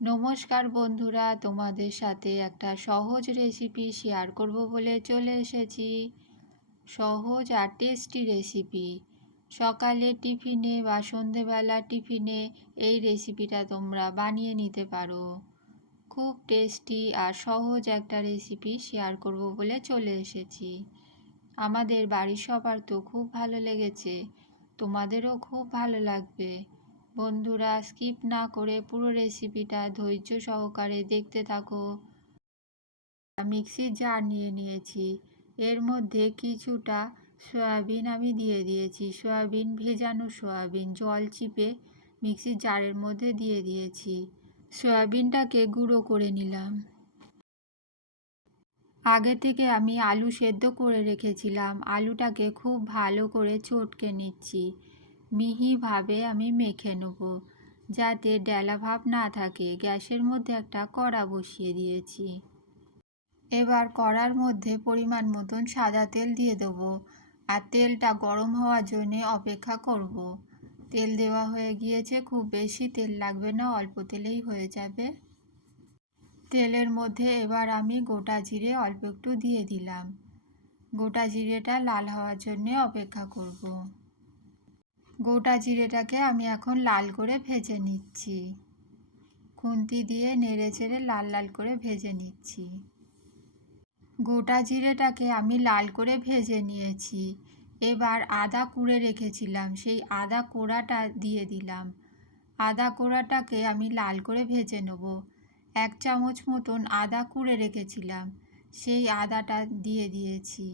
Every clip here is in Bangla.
নমস্কার বন্ধুরা, তোমাদের সাথে একটা সহজ রেসিপি শেয়ার করব বলে চলে এসেছি। সহজ আর টেস্টি রেসিপি সকালে টিফিনে বা সন্ধেবেলা টিফিনে এই রেসিপিটা তোমরা বানিয়ে নিতে পারো। খুব টেস্টি আর সহজ একটা রেসিপি শেয়ার করব বলে চলে এসেছি। আমাদের বাড়ির সবার তো খুব ভালো লেগেছে। তোমাদেরও খুব ভালো লাগবে। বন্ধুরা স্কিপ না করে পুরো রেসিপিটা ধৈর্য সহকারে দেখতে থাকো। মিক্সির জার নিয়ে নিয়েছি। এর মধ্যে কিছুটা সয়াবিন আমি দিয়ে দিয়েছি। সয়াবিন, ভেজানো সয়াবিন, জল চিপে মিক্সির জারের মধ্যে দিয়ে দিয়েছি। সয়াবিনটাকে গুঁড়ো করে নিলাম। আগে থেকে আমি আলু সেদ্ধ করে রেখেছিলাম। আলুটাকে খুব ভালো করে চটকে নিচ্ছি। মিহিভাবে আমি মেখে নেব যাতে ডেলা ভাব না থাকে, গ্যাসের মধ্যে একটা কড়া বসিয়ে দিয়েছি এবার কড়ার মধ্যে পরিমাণ মতন সাদা তেল দিয়ে দেবো আর তেলটা গরম হওয়ার জন্য অপেক্ষা করব। তেল দেওয়া হয়ে গিয়েছে, খুব বেশি তেল লাগবে না, অল্প তেলেই হয়ে যাবে তেলের মধ্যে এবার আমি গোটা জিরে অল্প একটু দিয়ে দিলাম গোটা জিরেটা লাল হওয়ার জন্যে অপেক্ষা করব। গোটা জিরেটাকে আমি এখন লাল করে ভেজে নিচ্ছি। খুন্তি দিয়ে নেড়ে চেড়ে লাল লাল করে ভেজে নিচ্ছি। গোটা জিরেটাকে আমি লাল করে ভেজে নিয়েছি। এবার আদা কুড়ে রেখেছিলাম, সেই আদা কোড়াটা দিয়ে দিলাম। আদা কোড়াটাকে আমি লাল করে ভেজে নেব। এক চামচ মতন আদা কুড়ে রেখেছিলাম, সেই আদাটা দিয়ে দিয়েছি।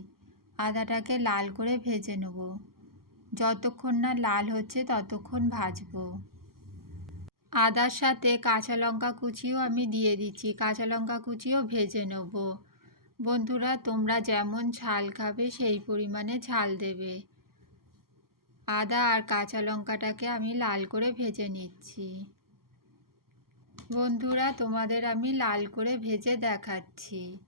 আদাটাকে লাল করে ভেজে নেব। যতক্ষণ না লাল হচ্ছে ততক্ষণ ভাজবো। আদার সাথে কাঁচা লঙ্কা কুচিও আমি দিয়ে দিচ্ছি। কাঁচা লঙ্কা কুচিও ভেজে নেব। বন্ধুরা, তোমরা যেমন ঝাল খাবে, সেই পরিমাণে ঝাল দেবে। আদা আর কাঁচা লঙ্কাটাকে আমি লাল করে ভেজে নিচ্ছি। বন্ধুরা, তোমাদের আমি লাল করে ভেজে দেখাচ্ছি।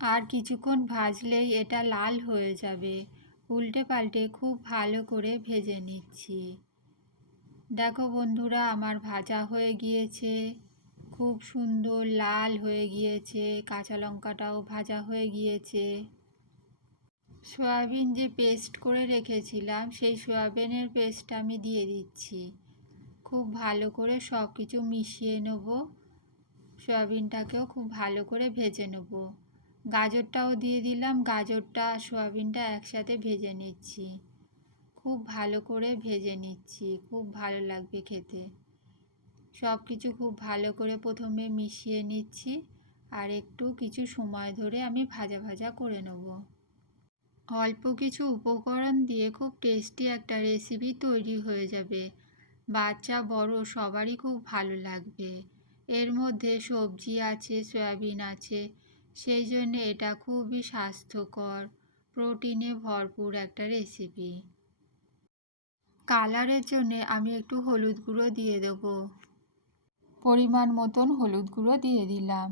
আর কিছুক্ষণ ভাজলেই এটা লাল হয়ে যাবে। উল্টে পাল্টে খুব ভালো করে ভেজে নিচ্ছি। দেখো বন্ধুরা, আমার ভাজা হয়ে গিয়েছে, খুব সুন্দর লাল হয়ে গিয়েছে, কাঁচা লঙ্কাটাও ভাজা হয়ে গিয়েছে। সয়াবিন যে পেস্ট করে রেখেছিলাম, সেই সয়াবিনের পেস্ট আমি দিয়ে দিচ্ছি। খুব ভালো করে সব কিছু মিশিয়ে নেব, সয়াবিনটাকেও খুব ভালো করে ভেজে নেব। গাজরটাও দিয়ে দিলাম। গাজরটা, সোয়াবিনটা একসাথে ভেজে নিচ্ছি। খুব ভালো করে ভেজে নিচ্ছি। খুব ভালো লাগবে খেতে। সব কিছু খুব ভালো করে প্রথমে মিশিয়ে নিচ্ছি আর একটু কিছু সময় ধরে আমি ভাজা ভাজা করে নেব। অল্প কিছু উপকরণ দিয়ে খুব টেস্টি একটা রেসিপি তৈরি হয়ে যাবে। বাচ্চা, বড়, সবারই খুব ভালো লাগবে। এর মধ্যে সবজি আছে, সয়াবিন আছে সেই জন্য এটা খুবই স্বাস্থ্যকর, প্রোটিনে ভরপুর একটা রেসিপি কালারের জন্যে আমি একটু হলুদ গুঁড়ো দিয়ে দেব। পরিমাণ মতন হলুদ গুঁড়ো দিয়ে দিলাম।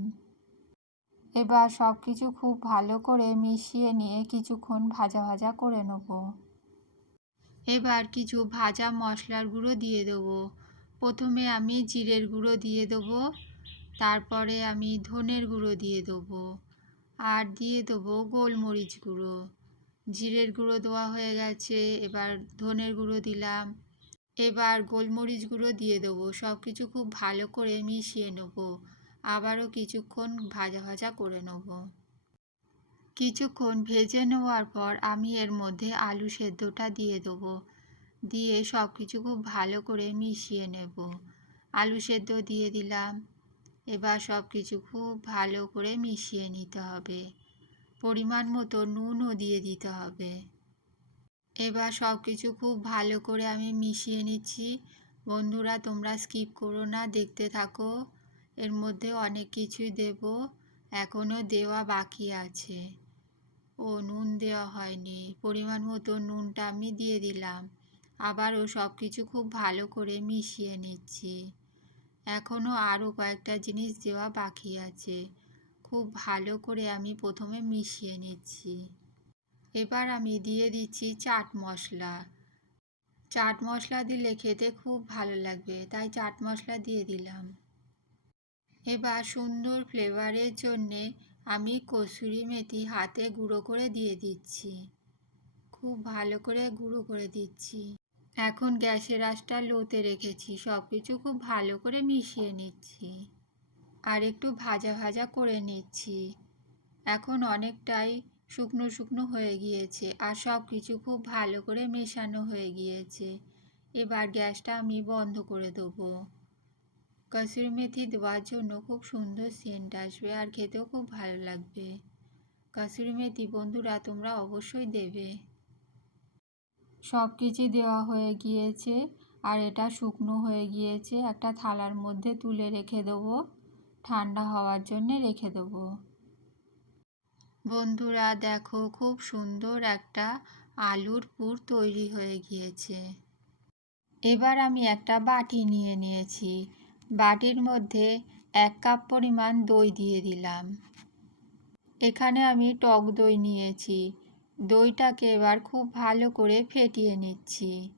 এবার সব কিছু খুব ভালো করে মিশিয়ে নিয়ে কিছুক্ষণ ভাজা ভাজা করে নেব। এবার কিছু ভাজা মশলার গুঁড়ো দিয়ে দেবো। প্রথমে আমি জিরের গুঁড়ো দিয়ে দেবো। তারপরে আমি ধনের গুঁড়ো দিয়ে দেবো আর দিয়ে দেবো গোলমরিচ গুঁড়ো। জিরের গুঁড়ো দেওয়া হয়ে গেছে, এবার ধনের গুঁড়ো দিলাম। এবার গোলমরিচ গুঁড়ো দিয়ে দেবো সব কিছু খুব ভালো করে মিশিয়ে নেব। আবারও কিছুক্ষণ ভাজা ভাজা করে নেব। কিছুক্ষণ ভেজে নেওয়ার পর আমি এর মধ্যে আলু সেদ্ধটা দিয়ে দেবো। দিয়ে সব কিছু খুব ভালো করে মিশিয়ে নেব। আলু সেদ্ধ দিয়ে দিলাম। এবার সব কিছু খুব ভালো করে মিশিয়ে নিতে হবে। পরিমাণ মতো নুনও দিয়ে দিতে হবে। এবার সব কিছু খুব ভালো করে আমি মিশিয়ে নিচ্ছি। বন্ধুরা, তোমরা স্কিপ করো না, দেখতে থাকো। এর মধ্যে অনেক কিছুই দেব। এখনও দেওয়া বাকি আছে। ও, নুন দেওয়া হয়নি। পরিমাণ মতো নুনটা আমি দিয়ে দিলাম। আবারও সব কিছু খুব ভালো করে মিশিয়ে নিচ্ছি। এখনও আরও কয়েকটা জিনিস দেওয়া বাকি আছে। খুব ভালো করে আমি প্রথমে মিশিয়ে নিচ্ছি। এবার আমি দিয়ে দিচ্ছি চাট মশলা। চাট মশলা দিলে খেতে খুব ভালো লাগবে, তাই চাট মশলা দিয়ে দিলাম। এবার সুন্দর ফ্লেভারের জন্যে আমি কসুরি মেথি হাতে গুঁড়ো করে দিয়ে দিচ্ছি। খুব ভালো করে গুঁড়ো করে দিচ্ছি। এখন গ্যাসের আঁচটা লোতে রেখেছি। সব কিছু খুব ভালো করে মিশিয়ে নিচ্ছি। আর একটু ভাজা ভাজা করে নিচ্ছি। এখন অনেকটাই শুকনো শুকনো হয়ে গিয়েছে আর সব কিছু খুব ভালো করে মেশানো হয়ে গিয়েছে। এবার গ্যাসটা আমি বন্ধ করে দেবো। কসুরি মেথি দেওয়ার জন্য খুব সুন্দর সেন্ট আসবে আর খেতেও খুব ভালো লাগবে। কসুরি মেথি বন্ধুরা তোমরা অবশ্যই দেবে। সব কিছু দেওয়া হয়ে গিয়েছে। আর এটা শুকনো হয়ে গিয়েছে। একটা থালার মধ্যে তুলে রেখে দেবো। ঠান্ডা হওয়ার জন্যে রেখে দেবো। বন্ধুরা, দেখো খুব সুন্দর একটা আলুর পুর তৈরি হয়ে গিয়েছে। এবার আমি একটা বাটি নিয়ে নিয়েছি। বাটির মধ্যে এক কাপ পরিমাণ দই দিয়ে দিলাম। এখানে আমি টক দই নিয়েছি। দইটাকে এবার খুব ভালো করে ফেটিয়ে নিচ্ছি।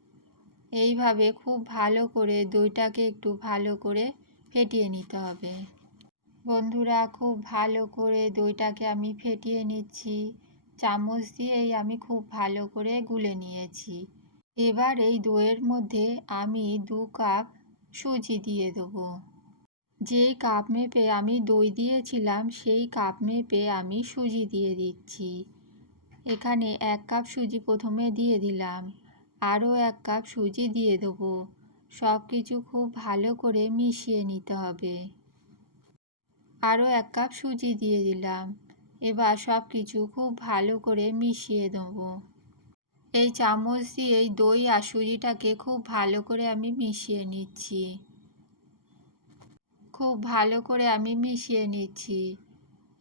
এইভাবে খুব ভালো করে দইটাকে একটু ভালো করে ফেটিয়ে নিতে হবে। বন্ধুরা, খুব ভালো করে দইটাকে আমি ফেটিয়ে নিচ্ছি। চামচ দিয়েই আমি খুব ভালো করে গুলে নিয়েছি। এবার এই দইয়ের মধ্যে আমি দু কাপ সুজি দিয়ে দেবো। যেই কাপ মেপে আমি দই দিয়েছিলাম, সেই কাপ মেপে আমি সুজি দিয়ে দিচ্ছি। এখানে এক কাপ সুজি প্রথমে দিয়ে দিলাম। আরও এক কাপ সুজি দিয়ে দেবো। সব কিছু খুব ভালো করে মিশিয়ে নিতে হবে। আরও এক কাপ সুজি দিয়ে দিলাম। এবার সব কিছু খুব ভালো করে মিশিয়ে দেবো। এই চামচ দিয়ে এই দই আর সুজিটাকে খুব ভালো করে আমি মিশিয়ে নিচ্ছি। খুব ভালো করে আমি মিশিয়ে নিচ্ছি।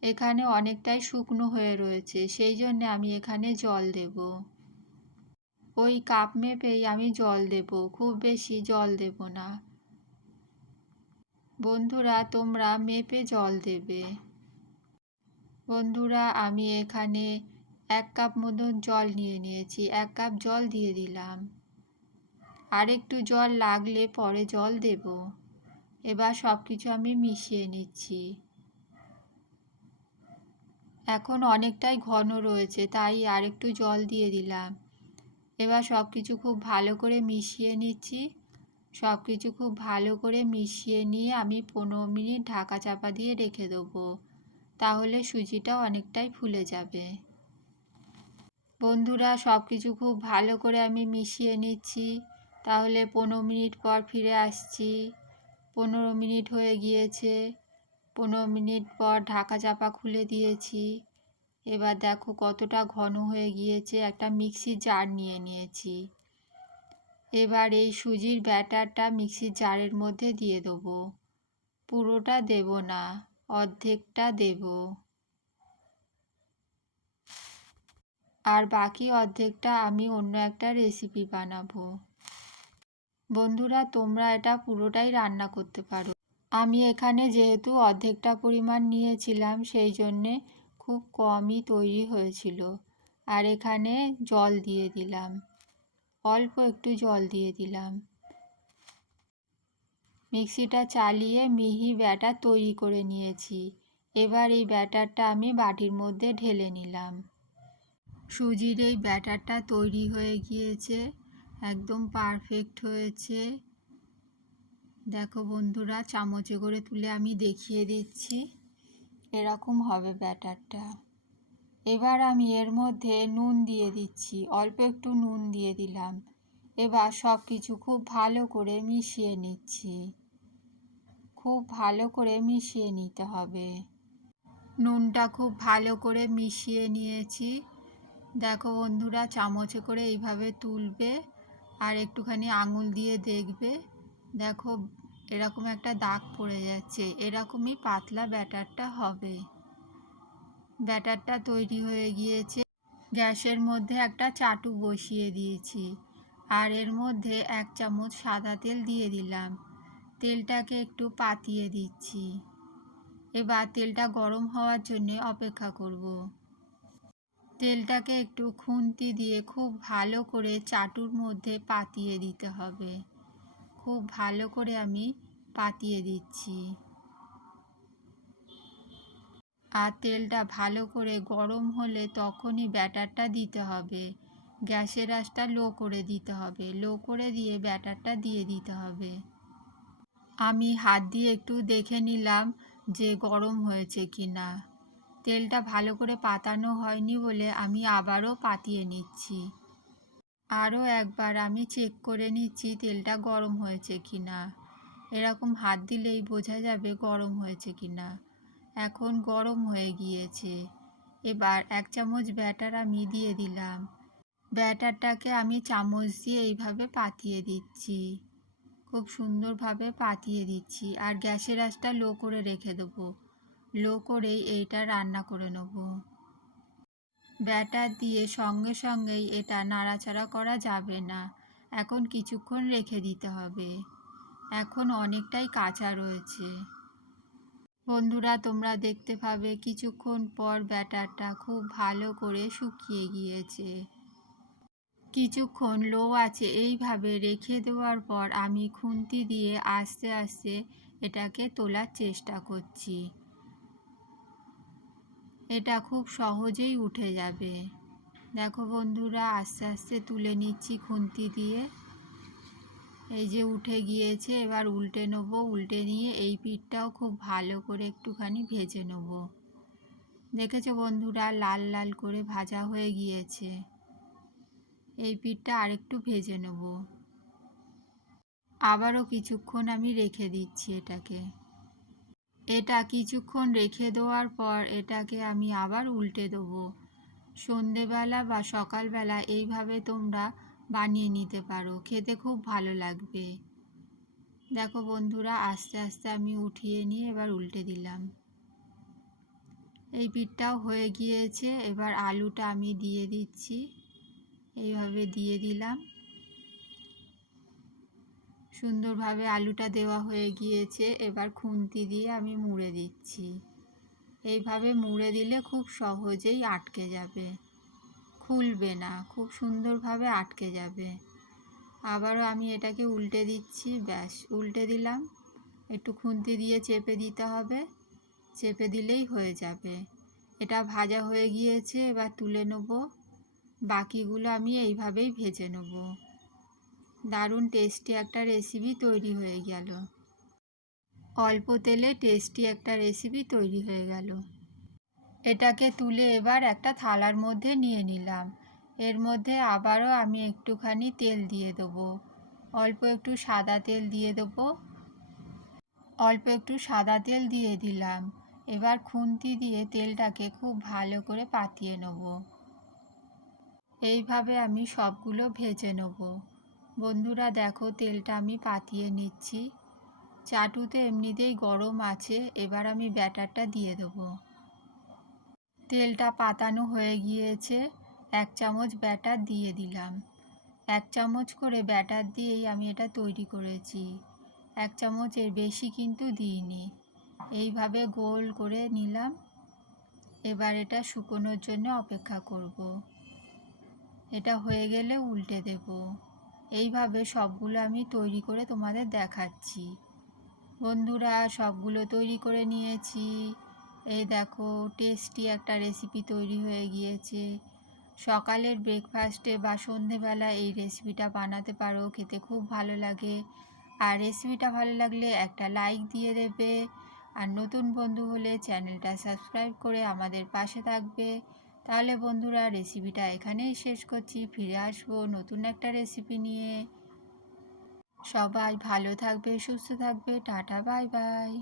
এখানে অনেকটাই শুকনো হয়ে রয়েছে, সেই জন্যে আমি এখানে জল দেব। ওই কাপ মেপেই আমি জল দেব, খুব বেশি জল দেব না। বন্ধুরা, তোমরা মেপে জল দেবে। বন্ধুরা, আমি এখানে এক কাপ মতন জল নিয়ে নিয়েছি, এক কাপ জল দিয়ে দিলাম। আর একটু জল লাগলে পরে জল দেব। এবার সব কিছু আমি মিশিয়ে নিচ্ছি। এখন অনেকটাই ঘন রয়েছে, তাই আর একটু জল দিয়ে দিলাম। এবার সব কিছু খুব ভালো করে মিশিয়ে নিচ্ছি। সব কিছু খুব ভালো করে মিশিয়ে নিয়ে আমি পনেরো মিনিট ঢাকা চাপা দিয়ে রেখে দেবো। তাহলে সুজিটা অনেকটাই ফুলে যাবে। বন্ধুরা সব কিছু খুব ভালো করে আমি মিশিয়ে নিচ্ছি। তাহলে পনেরো মিনিট পর ফিরে আসছি। পনেরো মিনিট হয়ে গিয়েছে। পনেরো মিনিট পর ঢাকা চাপা খুলে দিয়েছি। এবার দেখো কতটা ঘন হয়ে গিয়েছে। একটা মিক্সির জার নিয়ে নিয়েছি। এবার এই সুজির ব্যাটারটা মিক্সির জারের মধ্যে দিয়ে দেবো। পুরোটা দেব না, অর্ধেকটা দেব। আর বাকি অর্ধেকটা আমি অন্য একটা রেসিপি বানাবো। বন্ধুরা, তোমরা এটা পুরোটাই রান্না করতে পারো। আমি এখানে যেহেতু অর্ধেকটা পরিমাণ নিয়েছিলাম, সেই জন্যে খুব কমই তৈরি হয়েছিল। আর এখানে জল দিয়ে দিলাম। অল্প একটু জল দিয়ে দিলাম। মিক্সিটা চালিয়ে মিহি ব্যাটার তৈরি করে নিয়েছি। এবার এই ব্যাটারটা আমি বাটির মধ্যে ঢেলে নিলাম। সুজির এই ব্যাটারটা তৈরি হয়ে গিয়েছে, একদম পারফেক্ট হয়েছে। দেখো বন্ধুরা, চামচে করে তুলে আমি দেখিয়ে দিচ্ছি। এরকম হবে ব্যাটারটা। এবার আমি এর মধ্যে নুন দিয়ে দিচ্ছি। অল্প একটু নুন দিয়ে দিলাম। এবার সব কিছু খুব ভালো করে মিশিয়ে নিচ্ছি। খুব ভালো করে মিশিয়ে নিতে হবে। নুনটা খুব ভালো করে মিশিয়ে নিয়েছি। দেখো বন্ধুরা, চামচে করে এইভাবে তুলবে আর একটুখানি আঙুল দিয়ে দেখবে। দেখো, এরকম একটা দাগ পড়ে যাচ্ছে। এরকমই পাতলা ব্যাটারটা হবে। ব্যাটারটা তৈরি হয়ে গিয়েছে। গ্যাসের মধ্যে একটা চাটু বসিয়ে দিয়েছি। আর এর মধ্যে এক চামচ সাদা তেল দিয়ে দিলাম। তেলটাকে একটু পাতিয়ে দিচ্ছি। এবার তেলটা গরম হওয়ার জন্য অপেক্ষা করব। তেলটাকে একটু খুন্তি দিয়ে খুব ভালো করে চাটুর মধ্যে পাতিয়ে দিতে হবে। খুব ভালো করে আমি পাতিয়ে দিচ্ছি। আর তেলটা ভালো করে গরম হলে তখনই ব্যাটারটা দিতে হবে। গ্যাসের আঁচটা লো করে দিতে হবে। লো করে দিয়ে ব্যাটারটা দিয়ে দিতে হবে। আমি হাত দিয়ে একটু দেখে নিলাম যে গরম হয়েছে কি না তেলটা ভালো করে পাতানো হয়নি বলে আমি আবারও পাতিয়ে নিচ্ছি। আরও একবার আমি চেক করে নিচ্ছি তেলটা গরম হয়েছে কি না। এরকম হাত দিলেই বোঝা যাবে গরম হয়েছে কি না। এখন গরম হয়ে গিয়েছে। এবার এক চামচ ব্যাটার আমি দিয়ে দিলাম। ব্যাটারটাকে আমি চামচ দিয়ে এইভাবে পাতিয়ে দিচ্ছি। খুব সুন্দরভাবে পাতিয়ে দিচ্ছি আর গ্যাসের আঁচটা লো করে রেখে দেবো। লো করেই এইটা রান্না করে নেব। ব্যাটার দিয়ে সঙ্গে সঙ্গেই এটা নাড়াচাড়া করা যাবে না। এখন কিছুক্ষণ রেখে দিতে হবে। এখন অনেকটাই কাঁচা রয়েছে। বন্ধুরা, তোমরা দেখতে পাবে কিছুক্ষণ পর ব্যাটারটা খুব ভালো করে শুকিয়ে গিয়েছে। কিছুক্ষণ লো আছে, এইভাবে রেখে দেওয়ার পর আমি খুন্তি দিয়ে আস্তে আস্তে এটাকে তোলার চেষ্টা করছি। এটা খুব সহজেই উঠে যাবে। দেখো বন্ধুরা, আস্তে আস্তে তুলে নিচ্ছি খুন্তি দিয়ে। এই যে উঠে গিয়েছে, এবার উল্টে নেব। উল্টে নিয়ে এই পিঠটাও খুব ভালো করে একটুখানি ভেজে নেব। দেখেছ বন্ধুরা, লাল লাল করে ভাজা হয়ে গিয়েছে। এই পিঠটা আরেকটু ভেজে নেব। আবারও কিছুক্ষণ আমি রেখে দিচ্ছি এটাকে। এটা কিছুক্ষণ রেখে দেওয়ার পর এটাকে আমি আবার উল্টে দেবো। সন্ধেবেলা বা সকালবেলা এইভাবে তোমরা বানিয়ে নিতে পারো। খেতে খুব ভালো লাগবে। দেখো বন্ধুরা, আস্তে আস্তে আমি উঠিয়ে নিয়ে এবার উল্টে দিলাম। এই পিঠটাও হয়ে গিয়েছে। এবার আলুটা আমি দিয়ে দিচ্ছি। এইভাবে দিয়ে দিলাম। সুন্দরভাবে আলুটা দেওয়া হয়ে গিয়েছে। এবার খুন্তি দিয়ে আমি মুড়ে দিচ্ছি। এইভাবে মুড়ে দিলে খুব সহজেই আটকে যাবে। খুলবে না, খুব সুন্দরভাবে আটকে যাবে। আবারও আমি এটাকে উল্টে দিচ্ছি, ব্যাস, উল্টে দিলাম। একটু খুন্তি দিয়ে চেপে দিতে হবে। চেপে দিলেই হয়ে যাবে। এটা ভাজা হয়ে গিয়েছে, এবার তুলে নেব। বাকিগুলো আমি এইভাবেই ভেজে নেব। দারুণ টেস্টি একটা রেসিপি তৈরি হয়ে গেল। অল্প তেলে টেস্টি একটা রেসিপি তৈরি হয়ে গেল। এটাকে তুলে এবার একটা থালার মধ্যে নিয়ে নিলাম। এর মধ্যে আবারও আমি একটুখানি তেল দিয়ে দেবো। অল্প একটু সাদা তেল দিয়ে দেবো। অল্প একটু সাদা তেল দিয়ে দিলাম। এবার খুন্তি দিয়ে তেলটাকে খুব ভালো করে পাতিয়ে নেব। এইভাবে আমি সবগুলো ভেজে নেব। বন্ধুরা দেখো, তেলটা আমি পাতিয়ে নিচ্ছি। চাটুতে এমনিতেই গরম আছে, এবার আমি ব্যাটারটা দিয়ে দেবো। তেলটা পাতানো হয়ে গিয়েছে, এক চামচ ব্যাটার দিয়ে দিলাম। এক চামচ করে ব্যাটার দিয়েই আমি এটা তৈরি করেছি। এক চামচের বেশি কিন্তু দিইনি। এইভাবে গোল করে নিলাম। এবার এটা শুকোনোর জন্য অপেক্ষা করব। এটা হয়ে গেলে উল্টে দেব। এইভাবে সবগুলো আমি তৈরি করে তোমাদের দেখাচ্ছি। বন্ধুরা, সবগুলো তৈরি করে নিয়েছি। এই দেখো টেস্টি একটা রেসিপি তৈরি হয়ে গিয়েছে। সকালের ব্রেকফাস্টে বা সন্ধেবেলা এই রেসিপিটা বানাতে পারো, খেতে খুব ভালো লাগে। আর রেসিপিটা ভালো লাগলে একটা লাইক দিয়ে দেবে। আর নতুন বন্ধু হলে চ্যানেলটা সাবস্ক্রাইব করে আমাদের পাশে থাকবে। তাহলে বন্ধুরা রেসিপিটা এখানেই শেষ করছি। ফিরে আসব নতুন একটা রেসিপি নিয়ে। সবাই ভালো থাকবে, সুস্থ থাকবে। Tata bye bye